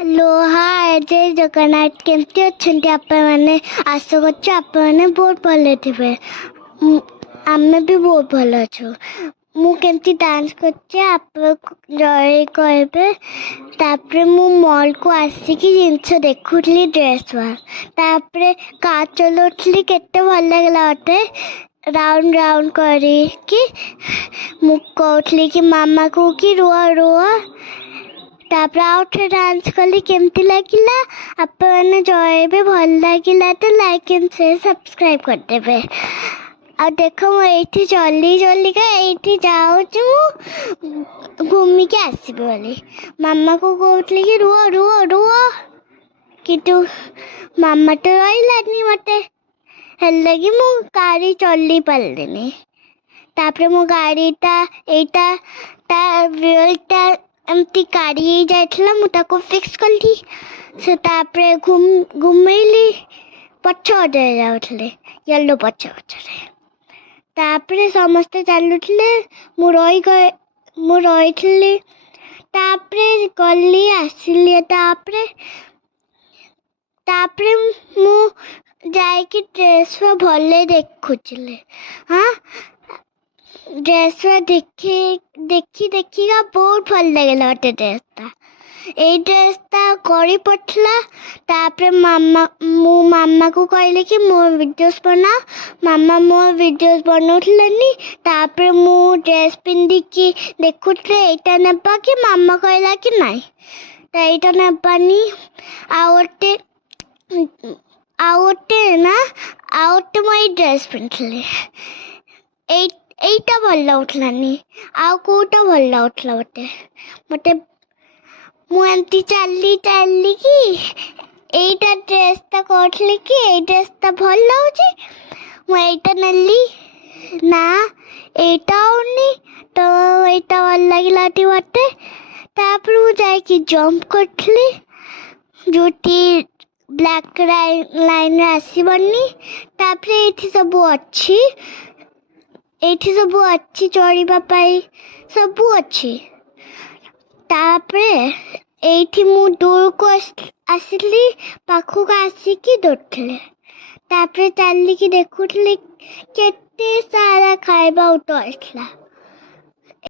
Hello hi ଜୟ ଜଗନ୍ନାଥ। କେମିତି ଅଛନ୍ତି ଆପଣମାନେ? ଆଶା କରୁଛୁ ଆପଣମାନେ ବହୁତ ଭଲ ଥିବେ। ଆମେ ବି ବହୁତ ଭଲ ଅଛୁ। ମୁଁ କେମିତି ଡାନ୍ସ କରୁଛି ଆପଣ ଜୟ କହିବେ। ତାପରେ ମୁଁ ମଲ୍କୁ ଆସିକି ଜିନିଷ ଦେଖୁଥିଲି, ଡ୍ରେସ୍ ତାପରେ କାର୍ ଚଲାଉଥିଲି। କେତେ ଭଲ ଲାଗିଲା ମୋତେ। ରାଉଣ୍ଡ ରାଉଣ୍ଡ କରିକି ମୁଁ କହୁଥିଲି କି ମାମାକୁ କି ରୁହ ରୁହ। ତାପରେ ଆଉ ଥରେ ଡାନ୍ସ କଲି। କେମିତି ଲାଗିଲା ଆପଣମାନେ ଜଣେଇବେ। ଭଲ ଲାଗିଲା ତ ଲାଇକ୍ ଆଣ୍ଡ ସେୟାର ସବସ୍କ୍ରାଇବ୍ କରିଦେବେ। ଆଉ ଦେଖ ମୁଁ ଏଇଠି ଚଲିକା ଏଇଠି ଯାଉଛି। ମୁଁ ଘୁମିକି ଆସିବି ବୋଲି ମାମାକୁ କହୁଥିଲି କି ରୁହ ରୁହ ରୁହ, କିନ୍ତୁ ମାମା ତ ରହିଲାନି ମୋତେ। ହେଲେ କି ମୁଁ ଗାଡ଼ି ଚଲେଇ ପାରିଲିନି। ତାପରେ ମୋ ଗାଡ଼ିଟା ଏଇଟା ତା ରିୟଲଟା ଏମିତି କାଢ଼ି ହେଇଯାଇଥିଲା। ମୁଁ ତାକୁ ଫିକ୍ସ କଲି। ସେ ତାପରେ ଘୁମେଇଲି। ପଛରେ ଯାଉଥିଲେ ୟେଲୋ ପଛରେ। ତାପରେ ସମସ୍ତେ ଚାଲୁଥିଲେ। ମୁଁ ରହିଥିଲି। ତାପରେ ଗଲି ଆସିଲି। ତାପରେ ମୁଁ ଯାଇକି ଡ୍ରେସ୍ ଭଲ ଦେଖୁଥିଲି। ଡ୍ରେସ୍ ଦେଖିକା ବହୁତ ଭଲ ଲାଗିଲା ମୋତେ ଡ୍ରେସ୍ଟା। ଏଇ ଡ୍ରେସ୍ଟା ଗଳି ପଡ଼ିଥିଲା। ତାପରେ ମୁଁ ମାମାକୁ କହିଲି କି ମୋ ଭିଡ଼ିଓସ୍ ବନା। ମାମା ମୋ ଭିଡ଼ିଓସ୍ ବନଉଥିଲେନି। ତାପରେ ମୁଁ ଡ୍ରେସ୍ ପିନ୍ଧିକି ଦେଖୁଥିଲି ଏଇଟା ନେବା କି। ମାମା କହିଲା କି ନାଇଁ ଏଇଟା ନେବାନି। ଆଉ ଗୋଟେ ମୁଁ ଏଇ ଡ୍ରେସ୍ ପିନ୍ଧିଥିଲି। ଏଇଟା ଭଲ ଲାଗୁଥିଲାନି। ଆଉ କୋଉଟା ଭଲ ଲାଗୁଥିଲା ମୋତେ ମୁଁ ଏମିତି ଚାଲିକି ଏଇଟା ଡ୍ରେସ୍ଟା କହୁଥିଲି କି ଏଇ ଡ୍ରେସ୍ଟା ଭଲ ଲାଗୁଛି। ମୁଁ ଏଇଟା ନେଲି। ନା ଏଇଟା ହଉନି ତ ଏଇଟା ଭଲ ଲାଗିଲାଟି ମୋତେ। ତାପରେ ମୁଁ ଯାଇକି ଜମ୍ପ କରିଥିଲି ଯୋଉଠି ବ୍ଲାକ୍ ଲାଇନ୍ ଆସିବନି। ତାପରେ ଏଇଠି ସବୁ ଅଛି ଚଢ଼ିବା ପାଇଁ ସବୁ ଅଛି। ତାପରେ ଏଇଠି ମୁଁ ଦୂରକୁ ଆସିଲି। ପାଖକୁ ଆସିକି ଦୌଡ଼ିଥିଲି। ତାପରେ ଚାଲିକି ଦେଖୁଥିଲି କେତେ ସାରା ଖାଇବା ଆସିଥିଲା।